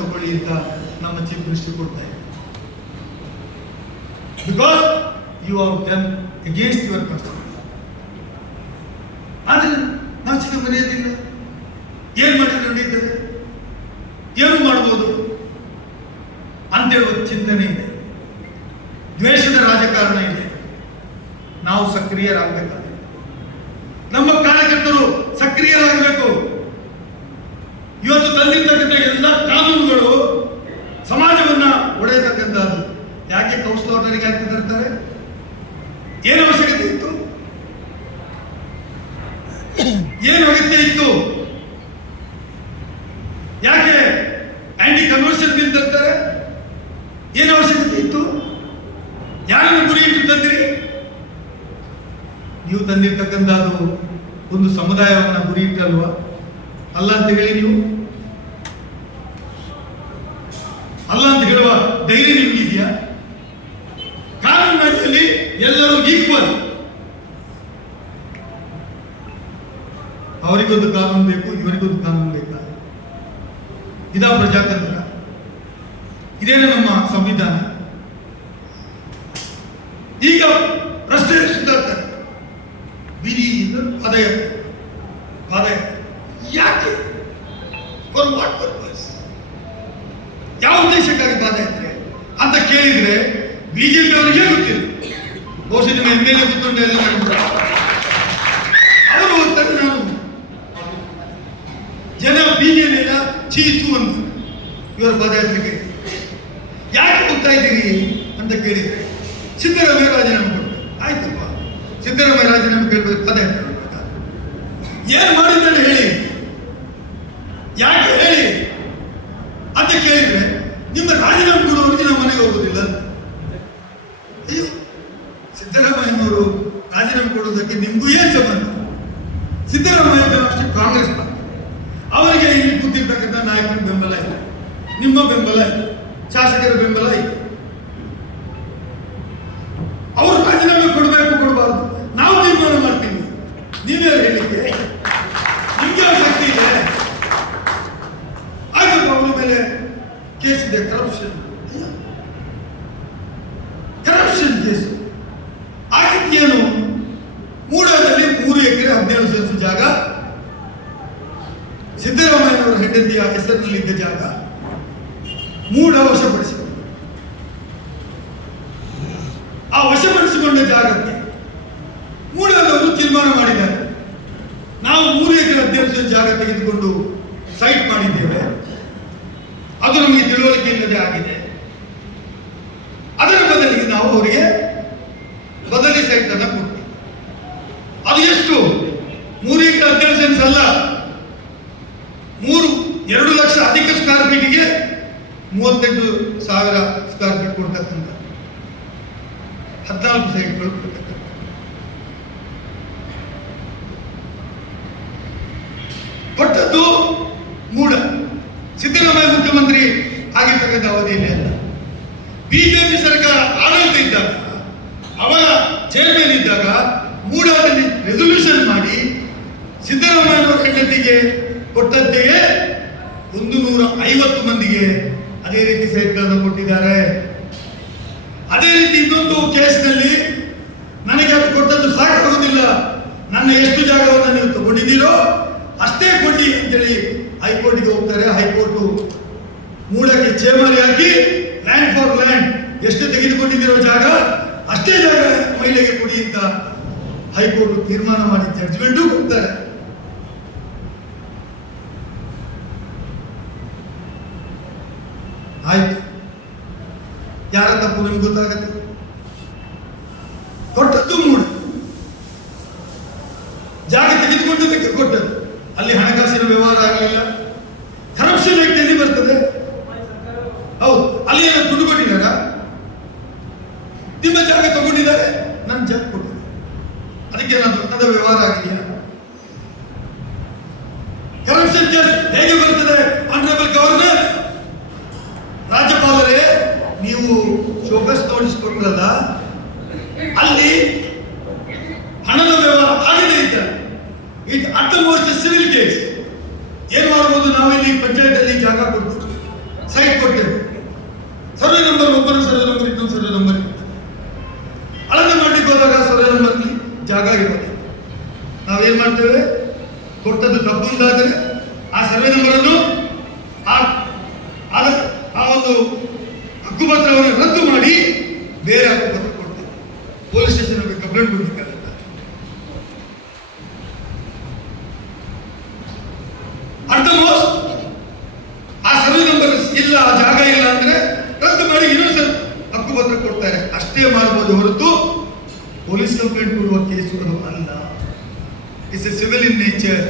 ತಗೊಳ್ಳಿ ಅಂತ ನಮ್ಮ ಚೀಫ್ ಮಿನಿಸ್ಟರ್ ಕೊಡ್ತಾ ಇದ್ದಾರೆ because you are done against your ಆದ್ರೆ ಆದರೆ ನಾಚಿಕೆ ಮರೆಯೋದಿಲ್ಲ ಏನ್ ಮಾಡಿದ್ರೆ ನಡೀತದೆ? ಏನು ಮಾಡ್ಬೋದು? ಅಂತ ಒಂದು ಚಿಂತನೆ ಇದೆ. ದ್ವೇಷದ ರಾಜಕಾರಣ ಇದೆ. ನಾವು ಸಕ್ರಿಯರಾಗಬೇಕಾಗಿದೆ ನಮ್ಮ ಕಾರ್ಯಕರ್ತರು ಸಕ್ರಿಯರಾಗಬೇಕು ಇವತ್ತು ತಂದಿರ್ತಕ್ಕಂಥ ಎಲ್ಲ ಕಾನೂನುಗಳು ಸಮಾಜವನ್ನ ಒಡೆಯತಕ್ಕಂಥದ್ದು ಯಾಕೆ ಕೌನ್ಸಿಲರ್ನರಿಗೆ ಯಾಕೆ ತರ್ತಾರೆ ಏನು ಅವಶ್ಯಕತೆ ಇತ್ತು ಏನು ಅಗತ್ಯ ಇತ್ತು ಯಾಕೆ ಆಂಟಿ ಕನ್ವರ್ಷನ್ ಬಿಲ್ ತರ್ತಾರೆ ಏನು ಅವಶ್ಯಕತೆ ಇತ್ತು? ಯಾರನ್ನು ಗುರಿ ಇಟ್ಟು ತಂದಿರಿ? ನೀವು ತಂದಿರ್ತಕ್ಕಂಥದ್ದು ಒಂದು ಸಮುದಾಯವನ್ನು ಗುರಿ ಇಟ್ಟಲ್ವಾ? ಅಲ್ಲ ಅಂತ ಹೇಳಿ ನೀವು? ಅಲ್ಲ ಅಂತ ಹೇಳುವ ಧೈರ್ಯ ನಿಮಗಿದೆಯಾ ಕಾನೂನು ಎಲ್ಲರೂ ಈಕ್ವಲ್ ಅವರಿಗೊಂದು ಕಾನೂನು ಬೇಕು, ಇವರಿಗೊಂದು ಕಾನೂನು ಬೇಕಾ? ಇದಾ ಪ್ರಜಾತಂತ್ರ. ಇದೇನು ನಮ್ಮ ಸಂವಿಧಾನ? ಈಗ ರಸ್ತೆ ಸುಧಾರ್ತಾರೆ ಬೀದಿಯಿಂದ ಪಾದಯಾತ್ರೆ. ಪಾದಯಾತ್ರೆ. ಯಾಕೆ? ಫಾರ್ ವಾಟ್ ಪರ್ಪಸ್ ಯಾವ ಉದ್ದೇಶಕ್ಕಾಗಿ ಪಾದಯಾತ್ರೆ? ಅಂತ ಕೇಳಿದ್ರೆ ಬಿಜೆಪಿ ಅವರಿಗೆ ಗೊತ್ತಿಲ್ಲ. ಬಹುಶಃ ನಿಮ್ಮ ಎಂ ಎಲ್ ಎ ಕೂತ್ಕೊಂಡು ಅವರು ಹೋಗ್ತಾರೆ ನಾನು. ಜನ ಬೀದಿಯಲ್ಲೆಲ್ಲ ಚೀತು ಅಂತ. ಇವರ ಪಾದಯಾತ್ರೆಗೆ ಯಾಕೆ ಹೋಗ್ತಾ ಇದ್ದೀರಿ ಅಂತ ಕೇಳಿದ್ರೆ ಸಿದ್ದರಾಮಯ್ಯ ರಾಜೀನಾಮೆ ಕೊಡ್ತಾರೆ. ಆಯ್ತಪ್ಪ. ಸಿದ್ದರಾಮಯ್ಯ ರಾಜೀನಾಮೆ ಕೇಳಬೇಕು, ಪದ ಏನು ಮಾಡಿದ್ದಾರೆ ಹೇಳಿ. ಯಾಕೆ ಹೇಳಿ? ಅಂತ ಕೇಳಿದ್ರೆ, ನಿಮ್ಮ ರಾಜೀನಾಮೆ ಕೊಡುವವರಿಗೆ ನಾವು ಮನೆಗೆ ಹೋಗೋದಿಲ್ಲ ಸಿದ್ದರಾಮಯ್ಯನವರು ರಾಜೀನಾಮೆ ಕೊಡುವುದಕ್ಕೆ ನಿಮಗೂ ಏನು ಸಂಬಂಧ? ಸಿದ್ದರಾಮಯ್ಯ ಅಷ್ಟೇ ಕಾಂಗ್ರೆಸ್ ಅವರಿಗೆ ಇಲ್ಲಿ ಕೂತಿರ್ತಕ್ಕಂಥ ನಾಯಕನ ಬೆಂಬಲ ಇಲ್ಲ. ನಿಮ್ಮ ಬೆಂಬಲ ಇದೆ ಶಾಸಕರ ಬೆಂಬಲ ಇದೆ. ಅವರು ರಾಜೀನಾಮೆ ಕೊಡಬೇಕು ಕೊಡಬಾರ್ದು. ನಾವು ತೀರ್ಮಾನ ಮಾಡ್ತೀವಿ. ನೀವೇ ಹೇಳಿಕೆ ನಿಮ್ಗೆ ಶಕ್ತಿ ಇದೆ. ಆಗಪ್ಪ ಅವನ ಮೇಲೆ ಕೇಸ್ ಇದೆ ಕರಪ್ಷನ್ ಕರಪ್ಷನ್ ಕೇಸ್ ಆಗಿದ್ದು ಏನು ಮೂಡಾದಲ್ಲಿ ಮೂರು ಎಕರೆ ಹದಿನೇಳು ಸೆನ್ಸ್ ಜಾಗ. ಸಿದ್ದರಾಮಯ್ಯನವರ ಹೆಂಡತಿಯ ಹೆಸರಿನಲ್ಲಿದ್ದ ಜಾಗ. ಮೂಢ ವಶಪಡಿಸಿಕೊಂಡು ಆ ವಶಪಡಿಸಿಕೊಂಡ ಜಾಗಕ್ಕೆ ಮೂಡದವರು ತೀರ್ಮಾನ ಮಾಡಿದ್ದಾರೆ. ನಾವು ಮೂರು ಎಕರೆ ಅಧ್ಯಕ್ಷ ಜಾಗ ತೆಗೆದುಕೊಂಡು ಸೈಟ್ ಮಾಡಿದ್ದೇವೆ. ಅದು ನಮಗೆ ತಿಳುವಳಿಕೆ ಇಲ್ಲದೆ ಆಗಿದೆ. ಅದರ ಬದಲಿಗೆ ನಾವು ಅವರಿಗೆ ಬದಲಿ ಸೈಟ್ ಅನ್ನು ಕೊಟ್ಟಿ ಅದು ಎಷ್ಟು? ಮೂರು ಎಕರೆ ಅಧ್ಯಕ್ಷ ಅಲ್ಲ. ಮೂರು, ಎರಡು ಲಕ್ಷ ಅಧಿಕ ಸ್ಕ್ವೇರ್ ಫೀಟ್ಗೆ ಮೂವತ್ತೆಂಟು ಸಾವಿರ ಸ್ಕ್ವೇರ್ ಫೀಟ್ ಕೊಡ್ತಕ್ಕಂಥ ಹದಿನಾಲ್ಕು ಸೈಟ್ಗಳು ಕೊಟ್ಟದ್ದು ಮೂಢ ಸಿದ್ದರಾಮಯ್ಯ ಮುಖ್ಯಮಂತ್ರಿ ಆಗಿರ್ತಕ್ಕಂಥ ಅವಧಿಯಲ್ಲಿ ಅಲ್ಲ. ಬಿಜೆಪಿ ಸರ್ಕಾರ ಆಡಳಿತ ಇದ್ದಾಗ, ಅವರ ಚೇರ್ಮನ್ ಇದ್ದಾಗ ಮೂಡದಲ್ಲಿ ರೆಸೊಲ್ಯೂಷನ್ ಮಾಡಿ ಸಿದ್ದರಾಮಯ್ಯನವರ ಹೆಂಡತಿಗೆ ಕೊಟ್ಟಂತೆಯೇ ಒಂದು ನೂರ ಐವತ್ತು ಅದೇ ರೀತಿ ಸೈಟ್ಗಳನ್ನು ಕೊಟ್ಟಿದ್ದಾರೆ. ಅದೇ ರೀತಿ ಇನ್ನೊಂದು ಕೇಸ್ನಲ್ಲಿ ನನಗೆ ಅದು ಕೊಟ್ಟದ್ದು ಸಾಕಾಗುವುದಿಲ್ಲ ನನ್ನ ಎಷ್ಟು ಜಾಗವನ್ನು ನೀವು ತಗೊಂಡಿದ್ದೀರೋ ಅಷ್ಟೇ ಕೊಡಿ ಅಂತೇಳಿ ಹೈಕೋರ್ಟಿಗೆ ಹೋಗ್ತಾರೆ. ಹೈಕೋರ್ಟ್ ಮೂಳಕ್ಕೆ ಚೇಮರಿ ಹಾಕಿ ಲ್ಯಾಂಡ್ ಫಾರ್ ಲ್ಯಾಂಡ್ ಎಷ್ಟು ತೆಗೆದುಕೊಂಡಿದ್ದೀರೋ ಜಾಗ ಅಷ್ಟೇ ಜಾಗ ಮಹಿಳೆಗೆ ಕೊಡಿ ಅಂತ ಹೈಕೋರ್ಟ್ ತೀರ್ಮಾನ ಮಾಡಿ ಜಡ್ಜ್ಮೆಂಟು ಕೊಡ್ತಾರೆ ಯಾರ ತಪ್ಪು ನಿಮ್ಗೆ ಗೊತ್ತಾಗತ್ತೆ? ಕೊಟ್ಟದ್ದು ಮೂಡ. ಜಾಗ ತೆಗೆದುಕೊಂಡಿದ್ದಕ್ಕೆ ಕೊಟ್ಟದ್ದು. ಅಲ್ಲಿ ಹಣಕಾಸಿನ ವ್ಯವಹಾರ ಆಗಲಿಲ್ಲ. ಕರಪ್ಷನ್ ಆಕ್ಟ್ ಎಲ್ಲಿ ಬರ್ತದೆ. ಹೌದು, ಅಲ್ಲಿ ಏನೋ ದುಡ್ಡು ಕೊಟ್ಟಿದ್ದಾರ? ನಿಮ್ಮ ಜಾಗ ತಗೊಂಡಿದ್ದಾರೆ ನನ್ನ ಜಾಗ ಕೊಟ್ಟಿದ್ದಾರೆ. ಅದಕ್ಕೆ ನಾನು ಹಣದ ವ್ಯವಹಾರ ಆಗಲಿಲ್ಲ ಕರಪ್ಷನ್ ಜಾಸ್ತಿ ಹೇಗೆ ನೀವು ಶೋಕಸ್ ತೋರಿಸಿಕೊಂಡ್ರಲ್ಲ ಅಲ್ಲಿ ಹಣದ ವ್ಯವಹಾರ ಆಗಿದೆ ಇದ್ದಾರೆ ಇದು ಅಟ್ ಮೋಸ್ಟ್ ಸಿವಿಲ್ ಕೇಸ್ ಏನ್ ಮಾಡಬಹುದು ನಾವಿಲ್ಲಿ ಇಲ್ಲಿ ಜಾಗ ಕೊಟ್ಟು ಸೈಟ್ ಕೊಟ್ಟೆವು. ಸರ್ವೆ ನಂಬರ್ ಒಬ್ಬರ ಸರ್ವೆ ನಂಬರ್ ಇನ್ನೊಂದು ಸರ್ವೆ ನಂಬರ್ ಅಳತೆ ಮಾಡ್ಲಿಕ್ಕೆ ಹೋದಾಗ ಸರ್ವೆ ನಂಬರ್ಲಿ ಜಾಗ ಇರೋದು. ನಾವೇನ್ ಮಾಡ್ತೇವೆ? ಕೊಟ್ಟದ್ದು ತಪ್ಪು ಇದಾದರೆ ಆ ಸರ್ವೆ ನಂಬರನ್ನು ಅಷ್ಟೇ ಮಾಡಬಹುದು ಹೊರತು ಪೊಲೀಸ್ ಕಂಪ್ಲೇಂಟ್ ಕೊಡುವ ಕೇಸುಗಳು ಅಲ್ಲ. It's a civil in nature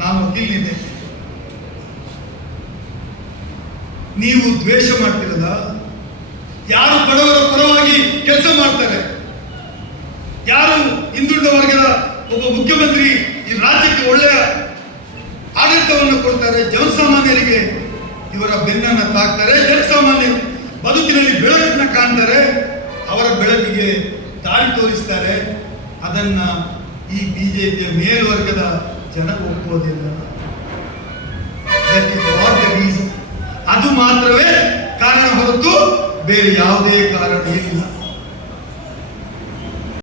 ನಾನು ವಕೀಲಿನಿದ್ದೆ ನೀವು ದ್ವೇಷ ಮಾಡ್ತಿರಲ್ಲ, ಯಾರು ಬಡವರ ಪರವಾಗಿ ಕೆಲಸ ಮಾಡ್ತಾರೆ? ಯಾರು ಹಿಂದುಳಿದ ವರ್ಗದ ಒಬ್ಬ ಮುಖ್ಯಮಂತ್ರಿ ಈ ರಾಜ್ಯಕ್ಕೆ ಒಳ್ಳೆಯ ಆಡಳಿತವನ್ನು ಕೊಡ್ತಾರೆ? ಜನಸಾಮಾನ್ಯರಿಗೆ ಇವರ ಬೆನ್ನನ್ನು ತಾಕ್ತಾರೆ. ಜನಸಾಮಾನ್ಯರು ಬದುಕಿನಲ್ಲಿ ಬೆಳಕನ್ನು ಕಾಣ್ತಾರೆ. ಅವರ ಬೆಳಕಿಗೆ ದಾರಿ ತೋರಿಸ್ತಾರೆ. ಅದನ್ನ ಈ ಬಿಜೆಪಿಯ ಮೇಲ್ವರ್ಗದ ಜನ ಒಪ್ಪೋದಿಲ್ಲ. ಅದು ಮಾತ್ರವೇ ಕಾರಣ ಹೊರತು ಬೇರೆ ಯಾವುದೇ ಕಾರಣ ಇಲ್ಲ.